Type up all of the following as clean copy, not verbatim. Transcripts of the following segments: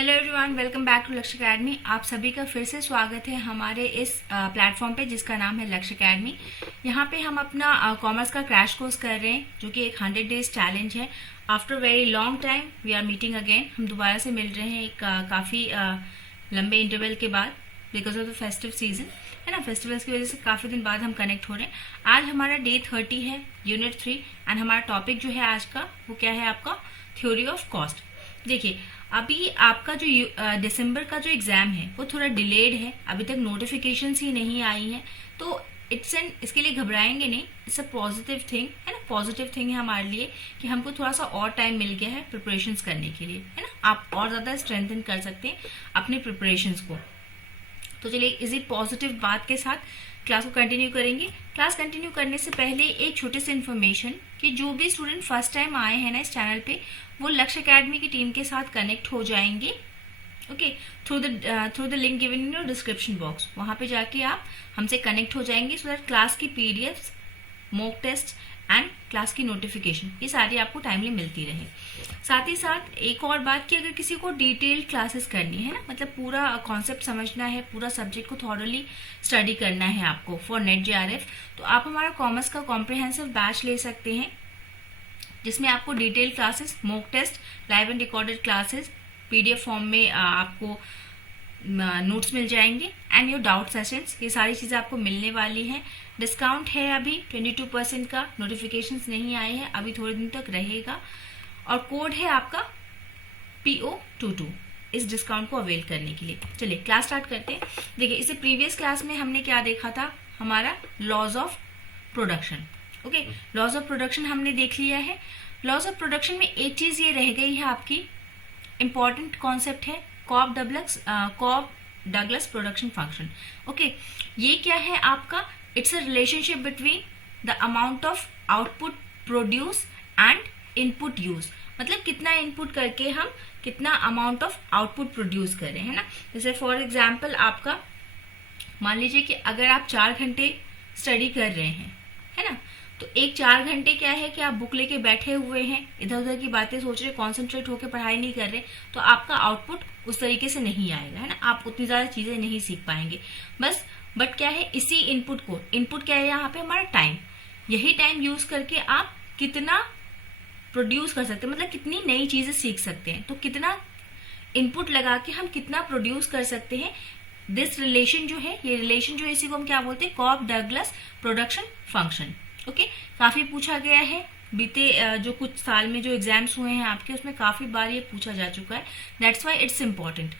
Hello everyone, welcome back to Lakshya academy. आप सभी का फिर से स्वागत है हमारे इस प्लेटफॉर्म पे जिसका नाम है लक्ष्य अकेडमी। यहाँ पे हम अपना कॉमर्स का क्रैश कोर्स कर रहे हैं जो कि एक 100 डेज चैलेंज है। After very long time we are meeting again. हम दोबारा से मिल रहे हैं एक काफ़ी लंबे इंटरवल के बाद because of the festive season, है ना। फेस्टिवल्स की वजह से काफ़ी दिन बाद हम कनेक्ट हो रहे हैं। आज हमारा डे 30 है, यूनिट 3, एंड हमारा टॉपिक जो है आज का वो क्या है, आपका थ्योरी ऑफ कॉस्ट। देखिए, अभी आपका जो दिसंबर का जो एग्जाम है वो थोड़ा डिलेड है, अभी तक नोटिफिकेशंस ही नहीं आई हैं, तो इसके लिए घबराएंगे नहीं। इट्स अ पॉजिटिव थिंग, है ना। पॉजिटिव थिंग है हमारे लिए कि हमको थोड़ा सा और टाइम मिल गया है प्रिपरेशंस करने के लिए, है ना। आप और ज्यादा स्ट्रेंथन कर सकते हैं अपने प्रिपरेशंस को। तो चलिए इसी पॉजिटिव बात के साथ क्लास को कंटिन्यू करेंगे। क्लास कंटिन्यू करने से पहले एक छोटी सी इन्फॉर्मेशन कि जो भी स्टूडेंट फर्स्ट टाइम आए हैं ना इस चैनल पे, वो लक्ष्य अकेडमी की टीम के साथ कनेक्ट हो जाएंगे, okay, through the link given in your description box. वहां पे जाके आप हमसे कनेक्ट हो जाएंगे सो दैट क्लास की PDFs, mock test and class की नोटिफिकेशन ये सारी आपको टाइमली मिलती रहे। साथ ही साथ एक और बात कि अगर किसी को डिटेल्ड क्लासेस करनी है ना, मतलब पूरा कॉन्सेप्ट समझना है, पूरा सब्जेक्ट को थॉरली स्टडी करना है आपको फॉर नेट जेआरएफ, तो आप हमारा कॉमर्स का कॉम्प्रिहेंसिव बैच ले सकते हैं जिसमें आपको detail classes, mock test, live and recorded classes PDF form में आपको नोट्स मिल जाएंगे एंड योर डाउट सेशंस, ये सारी चीजें आपको मिलने वाली हैं। डिस्काउंट है अभी 22% का, नोटिफिकेशंस नहीं आए हैं, अभी थोड़े दिन तक रहेगा, और कोड है आपका PO22 इस डिस्काउंट को अवेल करने के लिए। चलिए क्लास स्टार्ट करते हैं। देखिए, इससे प्रीवियस क्लास में हमने क्या देखा था, हमारा laws of production, okay. Laws of production हमने देख लिया है। लॉज ऑफ प्रोडक्शन में एक चीज ये रह गई है, आपकी इंपॉर्टेंट कॉन्सेप्ट है Cobb Douglas production function, okay. ये क्या है आपका, it's a relationship between the amount of output produce and input use, मतलब कितना इनपुट करके हम कितना अमाउंट ऑफ आउटपुट प्रोड्यूस कर रहे हैं ना। जैसे फॉर एग्जाम्पल आपका मान लीजिए कि अगर आप 4 घंटे स्टडी कर रहे हैं, है ना, तो एक 4 घंटे क्या है कि आप बुक लेके बैठे हुए हैं, इधर उधर की बातें सोच रहे, कॉन्सेंट्रेट होकर पढ़ाई नहीं कर रहे, तो आपका आउटपुट उस तरीके से नहीं आएगा, है ना। आप उतनी ज्यादा चीजें नहीं सीख पाएंगे बस। बट क्या है, इसी इनपुट क्या है यहाँ पे, हमारा टाइम, यही टाइम यूज करके आप कितना प्रोड्यूस कर सकते हैं, मतलब कितनी नई चीजें सीख सकते हैं, तो कितना इनपुट लगा के हम कितना प्रोड्यूस कर सकते हैं। दिस रिलेशन जो है, ये रिलेशन जो है, इसी को हम क्या बोलते हैं, Cobb Douglas production function, okay. काफी पूछा गया है, बीते जो कुछ साल में जो एग्जाम्स हुए हैं आपके, उसमें काफी बार ये पूछा जा चुका है, दैट्स वाई इट्स इम्पोर्टेंट।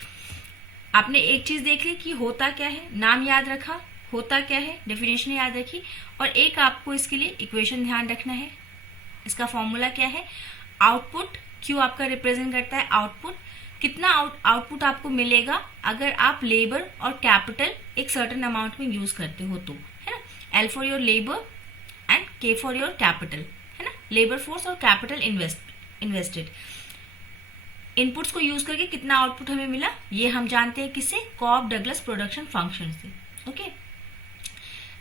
आपने एक चीज देख ली कि होता क्या है, नाम याद रखा, होता क्या है, डेफिनेशन याद रखी, और एक आपको इसके लिए इक्वेशन ध्यान रखना है। इसका फॉर्मूला क्या है, आउटपुट, क्यों आपका रिप्रेजेंट करता है आउटपुट, कितना आउटपुट आपको मिलेगा अगर आप लेबर और कैपिटल एक सर्टेन अमाउंट में यूज करते हो, तो, है ना। L for your labour and के फॉर योर कैपिटल, है ना, लेबर फोर्स और कैपिटल इन्वेस्टेड। इनपुट्स को यूज करके कितना आउटपुट हमें मिला, ये हम जानते हैं किससे, कॉब डगलस प्रोडक्शन फंक्शन से, ओके।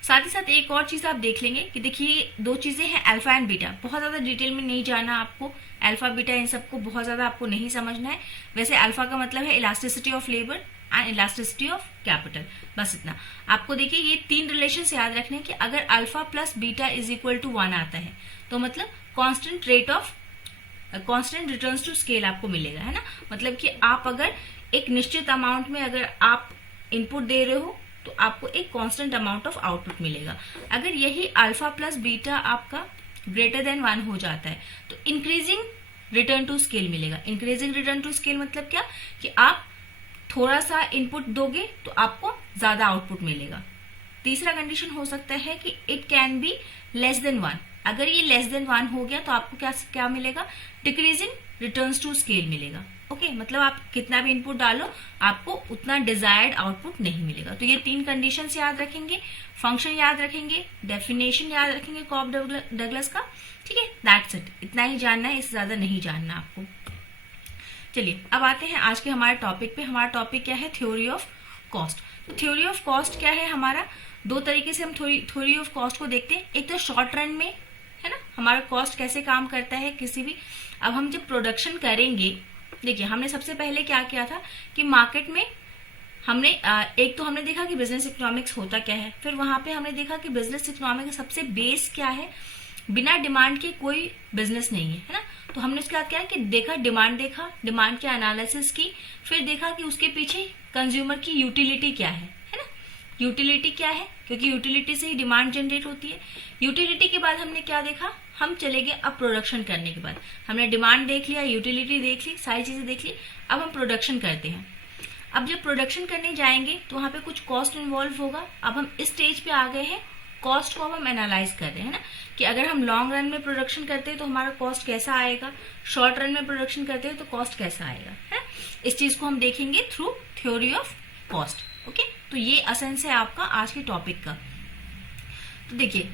साथ ही साथ एक और चीज आप देख लेंगे कि देखिए 2 चीजें हैं, अल्फा एंड बीटा। बहुत ज्यादा डिटेल में नहीं जाना आपको, अल्फा बीटा इन सबको बहुत ज्यादा आपको नहीं समझना है। वैसे अल्फा का मतलब है elasticity of labour and elasticity of capital, बस इतना आपको। देखिए ये 3 रिलेशन याद रखने हैं कि अगर alpha plus beta is equal to 1 आता है तो मतलब कांस्टेंट रिटर्न्स टू स्केल आपको मिलेगा, है ना। मतलब कि आप अगर एक निश्चित अमाउंट में अगर आप इनपुट दे रहे हो तो आपको एक कांस्टेंट अमाउंट ऑफ आउटपुट मिलेगा। अगर यही अल्फा प्लस बीटा आपका ग्रेटर देन 1 हो जाता है तो इंक्रीजिंग रिटर्न टू स्केल मिलेगा। इंक्रीजिंग रिटर्न टू स्केल मतलब क्या, कि आप थोड़ा सा इनपुट दोगे तो आपको ज्यादा आउटपुट मिलेगा। तीसरा कंडीशन हो सकता है कि it can be less than 1। अगर ये लेस देन 1 हो गया तो आपको क्या मिलेगा, डिक्रीजिंग रिटर्न्स टू स्केल मिलेगा, ओके। मतलब आप कितना भी इनपुट डालो आपको उतना डिजायर्ड आउटपुट नहीं मिलेगा। तो ये 3 कंडीशंस याद रखेंगे, फंक्शन याद रखेंगे, डेफिनेशन याद रखेंगे कॉब डगलस का, ठीक है। दैट्स इट, इतना ही जानना है, इससे ज्यादा नहीं जानना आपको। चलिए अब आते हैं आज के हमारे टॉपिक पे। हमारा टॉपिक क्या है, थ्योरी ऑफ कॉस्ट। तो थ्योरी ऑफ कॉस्ट क्या है हमारा, 2 तरीके से हम थ्योरी ऑफ कॉस्ट को देखते हैं। एक तो शॉर्ट रन में, है ना, हमारा कॉस्ट कैसे काम करता है किसी भी, अब हम जब प्रोडक्शन करेंगे देखिए हमने सबसे पहले क्या किया था कि मार्केट में हमने एक तो हमने देखा कि बिजनेस इकोनॉमिक्स होता क्या है, फिर वहां पे हमने देखा कि बिजनेस इकोनॉमिक्स का सबसे बेस क्या है, बिना डिमांड के कोई बिजनेस नहीं है ना। तो हमने उसके बाद क्या है कि देखा डिमांड के एनालिसिस की, फिर देखा कि उसके पीछे कंज्यूमर की यूटिलिटी क्या है ना। यूटिलिटी क्या है, क्योंकि यूटिलिटी से ही डिमांड जनरेट होती है। यूटिलिटी के बाद हमने क्या देखा, हम चले गए अब प्रोडक्शन करने के बाद, हमने डिमांड देख लिया, यूटिलिटी देख ली, सारी चीजें देख ली, अब हम प्रोडक्शन करते हैं। अब जब प्रोडक्शन करने जाएंगे तो वहां पे कुछ कॉस्ट इन्वॉल्व होगा। अब हम इस स्टेज पे आ गए हैं, कॉस्ट को अब हम एनालाइज कर रहे हैं ना, कि अगर हम लॉन्ग रन में प्रोडक्शन करते हैं तो हमारा कॉस्ट कैसा आएगा, शॉर्ट रन में प्रोडक्शन करते हैं तो कॉस्ट कैसा आएगा, है। इस चीज को हम देखेंगे through theory of cost. Okay, तो ये असेंस है आपका आज के टॉपिक का। तो देखिए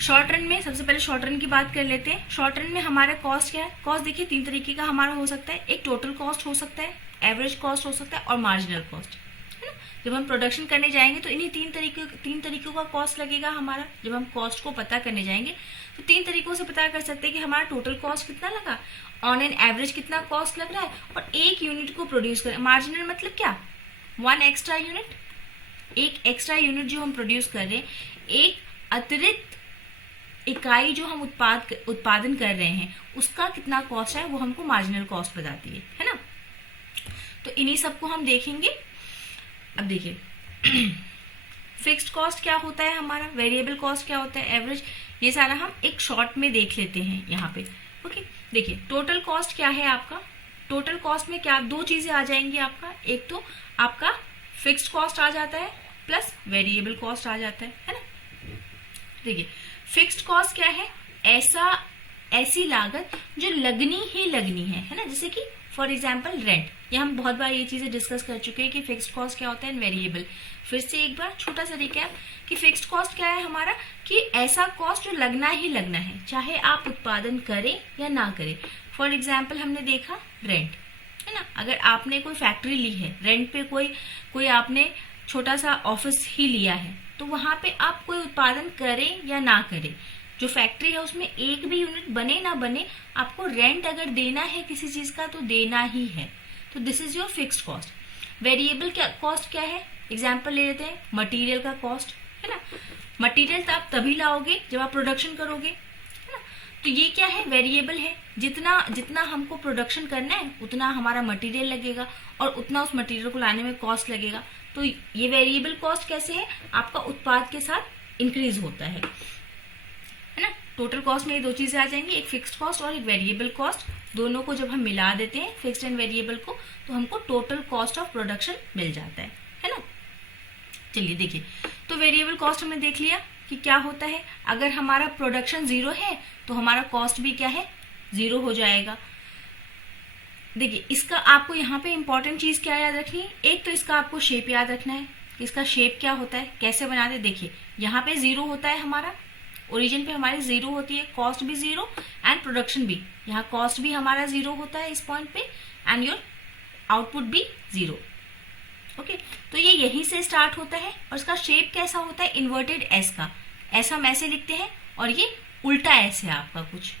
शॉर्ट रन में, सबसे पहले शॉर्ट रन की बात कर लेते हैं। शॉर्ट रन में हमारा कॉस्ट क्या है, कॉस्ट देखिए 3 तरीके का हमारा हो सकता है। एक टोटल कॉस्ट हो सकता है, एवरेज कॉस्ट हो सकता है और मार्जिनल कॉस्ट, है ना। जब हम प्रोडक्शन करने जाएंगे तो इन्हीं तीन तरीकों का कॉस्ट लगेगा हमारा। जब हम कॉस्ट को पता करने जाएंगे तो 3 तरीकों से पता कर सकते हैं कि हमारा टोटल कॉस्ट कितना लगा, ऑन एन एवरेज कितना कॉस्ट लग रहा है, और एक यूनिट को प्रोड्यूस करें। मार्जिनल मतलब क्या, 1 एक्स्ट्रा यूनिट, एक एक्स्ट्रा यूनिट जो हम प्रोड्यूस कर रहे हैं, एक अतिरिक्त इकाई जो हम उत्पादन कर रहे हैं, उसका कितना कॉस्ट है, वो हमको मार्जिनल कॉस्ट बताती है ना। तो इन्हीं सबको हम देखेंगे। अब देखिए फिक्स्ड कॉस्ट क्या होता है हमारा, वेरिएबल कॉस्ट क्या होता है, एवरेज, ये सारा हम एक शॉर्ट में देख लेते हैं यहाँ पे। ओके, देखिए टोटल कॉस्ट क्या है आपका। टोटल कॉस्ट में क्या 2 चीजें आ जाएंगी आपका, एक तो आपका फिक्स्ड कॉस्ट आ जाता है प्लस वेरिएबल कॉस्ट आ जाता है ना। देखिए फिक्स्ड कॉस्ट क्या है, ऐसी लागत जो लगनी ही लगनी है ना। जैसे कि फॉर एग्जाम्पल रेंट, ये हम बहुत बार ये चीजें डिस्कस कर चुके हैं कि फिक्स्ड कॉस्ट क्या होता है, वेरिएबल। फिर से एक बार छोटा सा रिकैप कि फिक्स्ड कॉस्ट क्या है हमारा, कि ऐसा कॉस्ट जो लगना ही लगना है, चाहे आप उत्पादन करें या ना करें। फॉर एग्जाम्पल हमने देखा रेंट, है ना। अगर आपने कोई फैक्ट्री ली है रेंट पे, कोई आपने छोटा सा ऑफिस ही लिया है, तो वहां पे आप कोई उत्पादन करें या ना करें, जो फैक्ट्री है उसमें एक भी यूनिट बने ना बने, आपको रेंट अगर देना है किसी चीज का तो देना ही है। तो this is your fixed cost. Variable cost क्या है, एग्जाम्पल ले लेते हैं मटेरियल का कॉस्ट, है ना। मटेरियल तो आप तभी लाओगे जब आप प्रोडक्शन करोगे, है ना। तो ये क्या है, वेरिएबल है। जितना हमको प्रोडक्शन करना है उतना हमारा मटेरियल लगेगा और उतना उस मटेरियल को लाने में कॉस्ट लगेगा। तो ये वेरिएबल कॉस्ट कैसे है, आपका उत्पाद के साथ इंक्रीज होता है ना। टोटल कॉस्ट में ये 2 चीजें आ जाएंगी, एक फिक्स्ड कॉस्ट और एक वेरिएबल कॉस्ट। दोनों को जब हम मिला देते हैं फिक्स्ड एंड वेरिएबल को, तो हमको टोटल कॉस्ट ऑफ प्रोडक्शन मिल जाता है ना। चलिए देखिए, तो वेरिएबल कॉस्ट हमने देख लिया कि क्या होता है। अगर हमारा प्रोडक्शन 0 है तो हमारा कॉस्ट भी क्या है, 0 हो जाएगा। देखिए इसका आपको यहाँ पे इंपॉर्टेंट चीज क्या याद रखनी है, एक तो इसका आपको शेप याद रखना है कि इसका शेप क्या होता है, कैसे बनाते। देखिए यहाँ पे 0 होता है हमारा, ओरिजिन पे हमारी 0 होती है, कॉस्ट भी 0 एंड प्रोडक्शन भी। यहाँ कॉस्ट भी हमारा 0 होता है इस पॉइंट पे एंड योर आउटपुट भी 0। ओके, तो ये यहीं से स्टार्ट होता है और इसका शेप कैसा होता है, इन्वर्टेड एस का। ऐसा हम ऐसे लिखते हैं और ये उल्टा एस है आपका कुछ।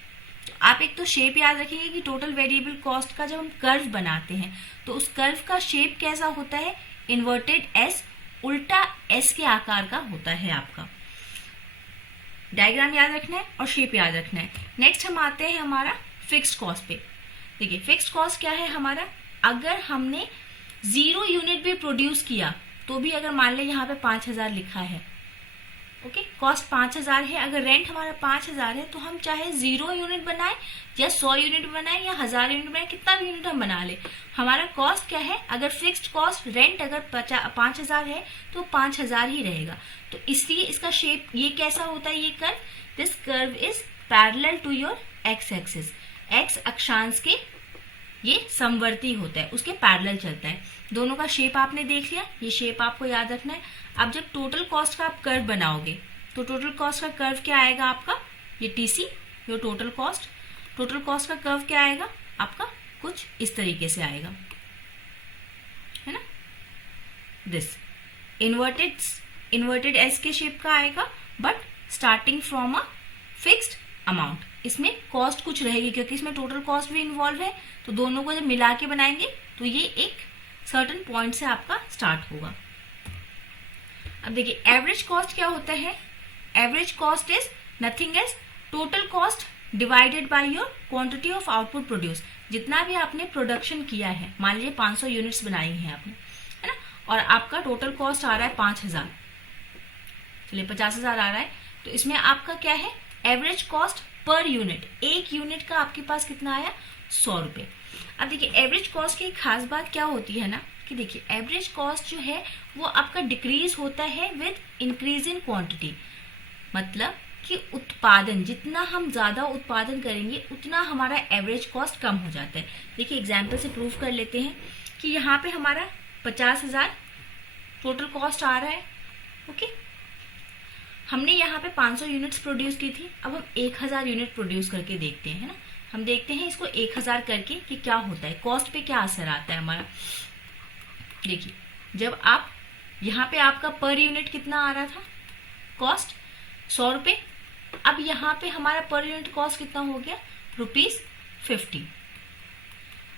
तो आप एक तो शेप याद रखेंगे कि टोटल वेरिएबल कॉस्ट का जब हम कर्व बनाते हैं तो उस कर्व का शेप कैसा होता है, इन्वर्टेड एस, उल्टा एस के आकार का होता है आपका। डायग्राम याद रखना है और शेप याद रखना है। नेक्स्ट हम आते हैं हमारा फिक्स्ड कॉस्ट पे। देखिए फिक्स्ड कॉस्ट क्या है हमारा, अगर हमने 0 यूनिट भी प्रोड्यूस किया तो भी, अगर मान ले यहाँ पे 5000 लिखा है, ओके, कॉस्ट 5000 है, अगर रेंट हमारा 5000 है तो हम चाहे 0 यूनिट बनाए या 100 यूनिट बनाए या 1000 यूनिट बनाए, कितना भी यूनिट हम बना ले, हमारा कॉस्ट क्या है, अगर फिक्स्ड कॉस्ट रेंट अगर 5000 है तो 5000 ही रहेगा। तो इसलिए इसका शेप ये कैसा होता है, ये curve, this curve is parallel to your X axis, X अक्षांश के ये समवर्ती होता है, उसके पैरेलल चलता है। दोनों का शेप आपने देख लिया, ये शेप आपको याद रखना है। अब जब टोटल कॉस्ट का आप कर्व बनाओगे तो टोटल कॉस्ट का कर्व क्या आएगा आपका, ये TC, your total cost. Total cost का कर्व क्या आएगा आपका, कुछ इस तरीके से आएगा, है ना। दिस इन्वर्टेड एस के शेप का आएगा, but starting from a fixed amount, इसमें कॉस्ट कुछ रहेगी, क्योंकि इसमें टोटल कॉस्ट भी इन्वॉल्व है, तो दोनों को जब मिला के बनाएंगे तो ये एक सर्टेन पॉइंट से आपका स्टार्ट होगा। अब देखिए एवरेज कॉस्ट क्या होता है। Average cost is nothing as total cost divided by your quantity of output produce. जितना भी आपने प्रोडक्शन किया है, मान लीजिए 500 यूनिट्स बनाई हैं आपने, है ना, और आपका टोटल कॉस्ट आ रहा है 5000, चलिए 50,000 आ रहा है, तो इसमें आपका क्या है, एवरेज कॉस्ट पर यूनिट, एक यूनिट का आपके पास कितना आया, 100 रुपए। अब देखिए एवरेज कॉस्ट की खास बात क्या होती है ना, कि देखिए एवरेज कॉस्ट जो है वो आपका डिक्रीज होता है विद इंक्रीज इन क्वांटिटी। मतलब कि उत्पादन, जितना हम ज्यादा उत्पादन करेंगे उतना हमारा एवरेज कॉस्ट कम हो जाता है। देखिए एग्जाम्पल से प्रूव कर लेते हैं कि यहाँ पे हमारा 50,000 टोटल कॉस्ट आ रहा है। ओके, हमने यहाँ पे 500 यूनिट्स प्रोड्यूस की थी, अब हम 1000 यूनिट प्रोड्यूस करके देखते हैं, है ना। हम देखते हैं इसको 1000 करके कि क्या होता है, कॉस्ट पे क्या असर आता है हमारा। देखिए जब आप यहाँ पे आपका पर यूनिट कितना आ रहा था, कॉस्ट 100 रुपए, अब यहाँ पे हमारा पर यूनिट कॉस्ट कितना हो गया, ₹50।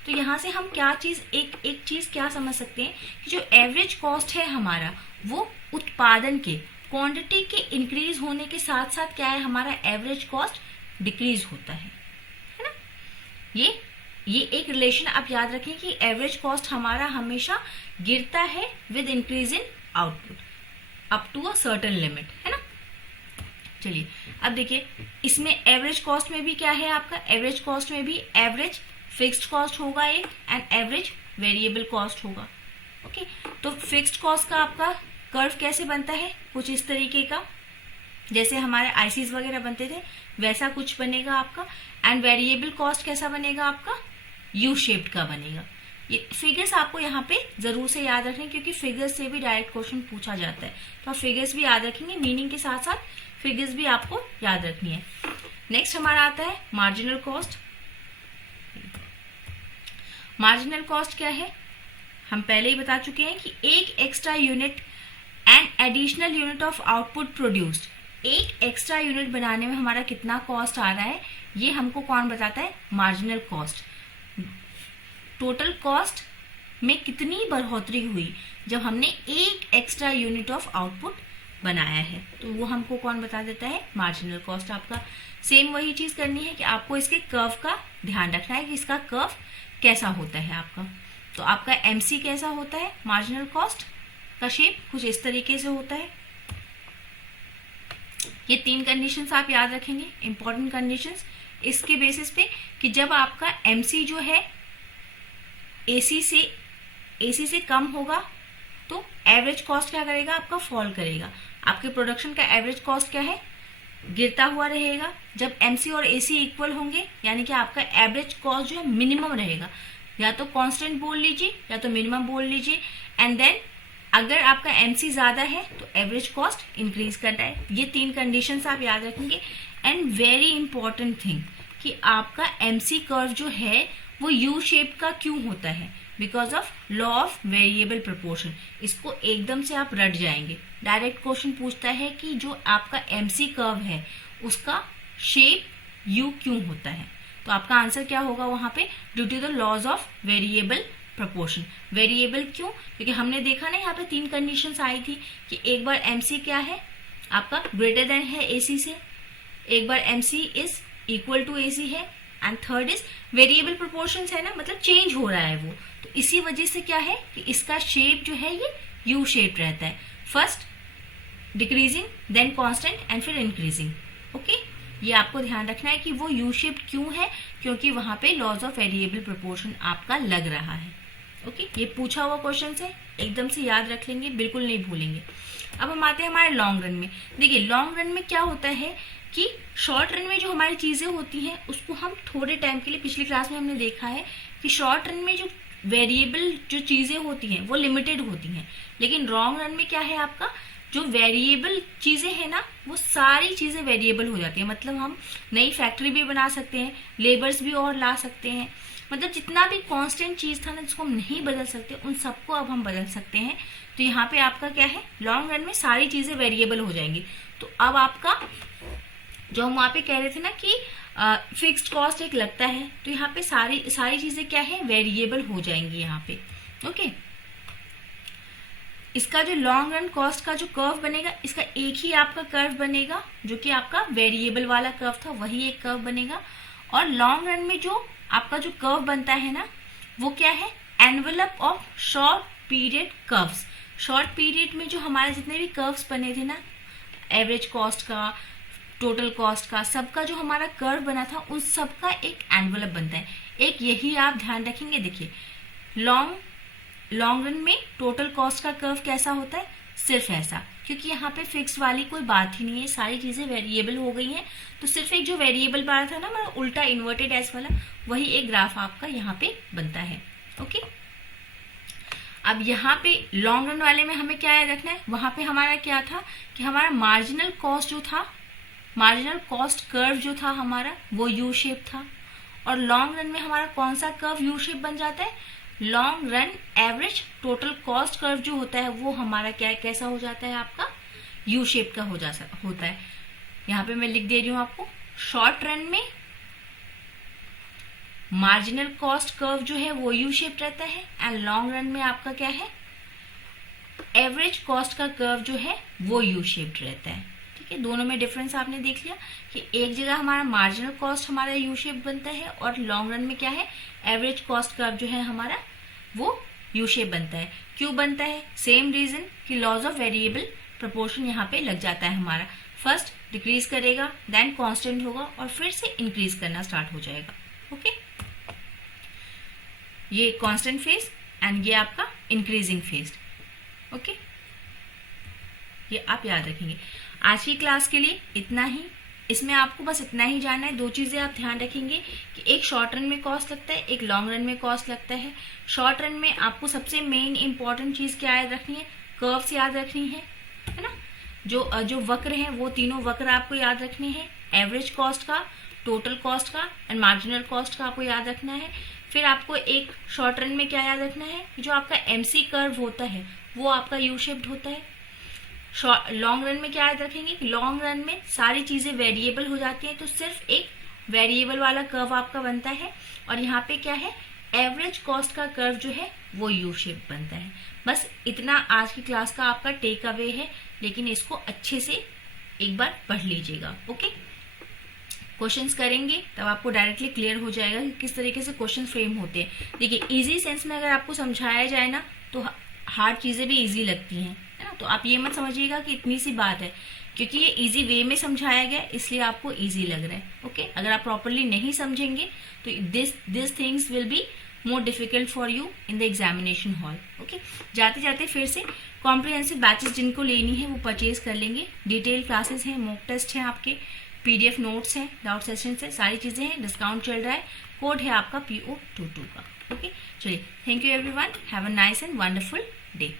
तो यहाँ से हम क्या चीज, एक चीज क्या समझ सकते हैं कि जो एवरेज कॉस्ट है हमारा, वो उत्पादन के क्वांटिटी के इंक्रीज होने के साथ साथ क्या है, हमारा एवरेज कॉस्ट डिक्रीज होता है ना। ये एक रिलेशन आप याद रखें कि एवरेज कॉस्ट हमारा हमेशा गिरता है with increase in output up to a certain limit, है ना। चलिए अब देखिए इसमें एवरेज कॉस्ट में भी क्या है आपका, एवरेज कॉस्ट में भी एवरेज फिक्स्ड कॉस्ट होगा एक, एंड एवरेज वेरिएबल कॉस्ट होगा। ओके, तो फिक्स्ड कॉस्ट का आपका कर्व कैसे बनता है, कुछ इस तरीके का, जैसे हमारे आईसीज वगैरह बनते थे वैसा कुछ बनेगा आपका। एंड वेरिएबल कॉस्ट कैसा बनेगा आपका, यू शेप्ड का बनेगा। ये फिगर्स आपको यहाँ पे जरूर से याद रखें, क्योंकि फिगर्स से भी डायरेक्ट क्वेश्चन पूछा जाता है, तो आप फिगर्स भी याद रखेंगे, मीनिंग के साथ साथ फिगर्स भी आपको याद रखनी है। नेक्स्ट हमारा आता है मार्जिनल कॉस्ट। मार्जिनल कॉस्ट क्या है, हम पहले ही बता चुके हैं कि एक extra unit and additional unit of output produced, एक एक्स्ट्रा यूनिट बनाने में हमारा कितना कॉस्ट आ रहा है, ये हमको कौन बताता है, मार्जिनल कॉस्ट। टोटल कॉस्ट में कितनी बढ़ोतरी हुई जब हमने एक एक्स्ट्रा यूनिट ऑफ आउटपुट बनाया है, तो वो हमको कौन बता देता है, मार्जिनल कॉस्ट आपका। सेम वही चीज करनी है कि आपको इसके कर्व का ध्यान रखना है कि इसका कर्व कैसा होता है आपका। तो आपका एमसी कैसा होता है, मार्जिनल कॉस्ट का शेप कुछ इस तरीके से होता है। ये 3 कंडीशंस आप याद रखेंगे, इंपॉर्टेंट कंडीशंस, इसके बेसिस पे कि जब आपका एमसी जो है एसी से कम होगा तो एवरेज कॉस्ट क्या करेगा, आपका फॉल करेगा। आपके प्रोडक्शन का एवरेज कॉस्ट क्या है, गिरता हुआ रहेगा। जब एमसी और एसी इक्वल होंगे यानी कि आपका एवरेज कॉस्ट जो है मिनिमम रहेगा, या तो कांस्टेंट बोल लीजिए या तो मिनिमम बोल लीजिए। एंड देन अगर आपका एमसी ज्यादा है तो एवरेज कॉस्ट इंक्रीज करना है। ये 3 कंडीशंस आप याद रखेंगे। एंड वेरी इंपॉर्टेंट थिंग कि आपका एमसी कर्व जो है वो यू शेप का क्यों होता है, because of law of variable proportion. इसको एकदम से आप रट जाएंगे, डायरेक्ट क्वेश्चन पूछता है कि जो आपका एमसी कर्व है उसका शेप यू क्यों होता है, तो आपका आंसर क्या होगा वहां पे, due to the laws of variable proportion. Variable क्यों, क्योंकि हमने देखा ना यहाँ पे 3 कंडीशंस आई थी कि एक बार एमसी क्या है आपका ग्रेटर देन है एसी से, एक बार MC is equal to AC है, and third is variable proportions है ना, मतलब चेंज हो रहा है वो। तो इसी वजह से क्या है कि इसका शेप जो है ये यू शेप रहता है, first decreasing then constant and फिर इंक्रीजिंग। ओके, ये आपको ध्यान रखना है कि वो यू शेप क्यों है, क्योंकि वहां पे लॉज ऑफ वेरिएबल प्रोपोर्शन आपका लग रहा है। ओके, ये पूछा हुआ क्वेश्चन है, एकदम से याद रख लेंगे, बिल्कुल नहीं भूलेंगे। अब हम आते हैं हमारे लॉन्ग रन में। देखिए लॉन्ग रन में क्या होता है कि शॉर्ट रन में जो हमारी चीजें होती हैं उसको हम थोड़े टाइम के लिए, पिछली क्लास में हमने देखा है कि शॉर्ट रन में जो वेरिएबल जो चीजें होती हैं वो लिमिटेड होती हैं, लेकिन लॉन्ग रन में क्या है आपका, जो वेरिएबल चीजें हैं ना वो सारी चीजें वेरिएबल हो जाती है। मतलब हम नई फैक्ट्री भी बना सकते हैं, लेबर्स भी और ला सकते हैं, मतलब जितना भी कांस्टेंट चीज था ना जिसको हम नहीं बदल सकते उन सबको अब हम बदल सकते हैं। तो यहाँ पे आपका क्या है, लॉन्ग रन में सारी चीजें वेरिएबल हो जाएंगी। तो अब आपका जो हम वहां पे कह रहे थे ना कि फिक्स्ड कॉस्ट एक लगता है, तो यहाँ पे सारी चीजें क्या है, वेरिएबल हो जाएंगी यहाँ पे। ओके, इसका जो लॉन्ग रन कॉस्ट का जो कर्व बनेगा, इसका एक ही आपका कर्व बनेगा, जो कि आपका वेरिएबल वाला कर्व था, वही एक कर्व बनेगा। और लॉन्ग रन में जो आपका जो कर्व बनता है ना, वो क्या है, envelope of short period curves. Short period में जो हमारे जितने भी कर्व्स बने थे ना, एवरेज कॉस्ट का, टोटल कॉस्ट का, सबका जो हमारा कर्व बना था, उस सबका एक एनवेलप बनता है। एक यही आप ध्यान रखेंगे। देखिए, लॉन्ग रन में टोटल कॉस्ट का कर्व कैसा होता है, सिर्फ ऐसा, क्योंकि यहाँ पे फिक्स वाली कोई बात ही नहीं है, सारी चीजें वेरिएबल हो गई हैं। तो सिर्फ एक जो वेरिएबल वाला था ना, मतलब उल्टा इन्वर्टेड एस वाला, वही एक ग्राफ आपका यहाँ पे बनता है। ओके, अब यहाँ पे लॉन्ग रन वाले में हमें क्या याद रखना है, वहां पे हमारा क्या था कि हमारा मार्जिनल कॉस्ट जो था, मार्जिनल कॉस्ट कर्व जो था हमारा, वो यू शेप था। और लॉन्ग रन में हमारा कौन सा कर्व यू शेप बन जाता है, long run average total cost curve जो होता है, वो हमारा क्या कैसा हो जाता है, आपका यू शेप का होता है। यहाँ पे मैं लिख दे रही हूँ आपको, शॉर्ट रन में मार्जिनल कॉस्ट कर्व जो है वो यू शेप रहता है, एंड लॉन्ग रन में आपका क्या है, एवरेज कॉस्ट का कर्व जो है वो यू शेप्ड रहता है। ठीक है, दोनों में डिफरेंस आपने देख लिया कि एक जगह हमारा मार्जिनल कॉस्ट हमारा यू शेप बनता है, और लॉन्ग रन में क्या है, एवरेज कॉस्ट कर्व जो है हमारा वो यू शेप बनता है। क्यों बनता है, सेम रीजन कि लॉज ऑफ वेरिएबल प्रोपोर्शन यहाँ पे लग जाता है हमारा। फर्स्ट डिक्रीज करेगा, देन कांस्टेंट होगा, और फिर से इंक्रीज करना स्टार्ट हो जाएगा। ओके, ये कांस्टेंट फेज एंड ये आपका इंक्रीजिंग फेज। ओके, ये आप याद रखेंगे। आज की क्लास के लिए इतना ही। इसमें आपको बस इतना ही जानना है, दो चीजें आप ध्यान रखेंगे कि एक शॉर्ट रन में कॉस्ट लगता है, एक लॉन्ग रन में कॉस्ट लगता है। शॉर्ट रन में आपको सबसे मेन इंपॉर्टेंट चीज क्या याद रखनी है, कर्व्स याद रखनी है ना। जो वक्र हैं वो तीनों वक्र आपको याद रखने हैं, एवरेज कॉस्ट का, टोटल कॉस्ट का एंड मार्जिनल कॉस्ट का आपको याद रखना है। फिर आपको एक शॉर्ट रन में क्या याद रखना है, जो आपका एमसी कर्व होता है वो आपका यू शेप्ड होता है। लॉन्ग रन में क्या याद रखेंगे, लॉन्ग रन में सारी चीजें वेरिएबल हो जाती हैं, तो सिर्फ एक वेरिएबल वाला कर्व आपका बनता है। और यहाँ पे क्या है, एवरेज कॉस्ट का कर्व जो है वो यू शेप बनता है। बस इतना आज की क्लास का आपका टेक अवे है, लेकिन इसको अच्छे से एक बार पढ़ लीजिएगा। ओके, क्वेश्चंस करेंगे तब आपको डायरेक्टली क्लियर हो जाएगा कि किस तरीके से क्वेश्चन फ्रेम होते हैं। देखिए, इजी सेंस में अगर आपको समझाया जाए ना, तो हार्ड चीजें भी इजी लगती हैं, है ना। तो आप ये मत समझिएगा कि इतनी सी बात है, क्योंकि ये इजी वे में समझाया गया इसलिए आपको इजी लग रहा है। ओके, अगर आप प्रॉपरली नहीं समझेंगे तो this things will be more difficult for you in the examination hall. Okay, जाते जाते फिर से कॉम्प्रिहेंसिव बैचेस जिनको लेनी है वो परचेज कर लेंगे। डिटेल क्लासेस हैं, मॉक टेस्ट हैं, आपके पीडीएफ नोट्स हैं, डाउट सेशंस हैं, सारी चीजें हैं। डिस्काउंट चल रहा है, कोड है आपका PO22 का। ओके, चलिए, thank you everyone, have a nice and wonderful day.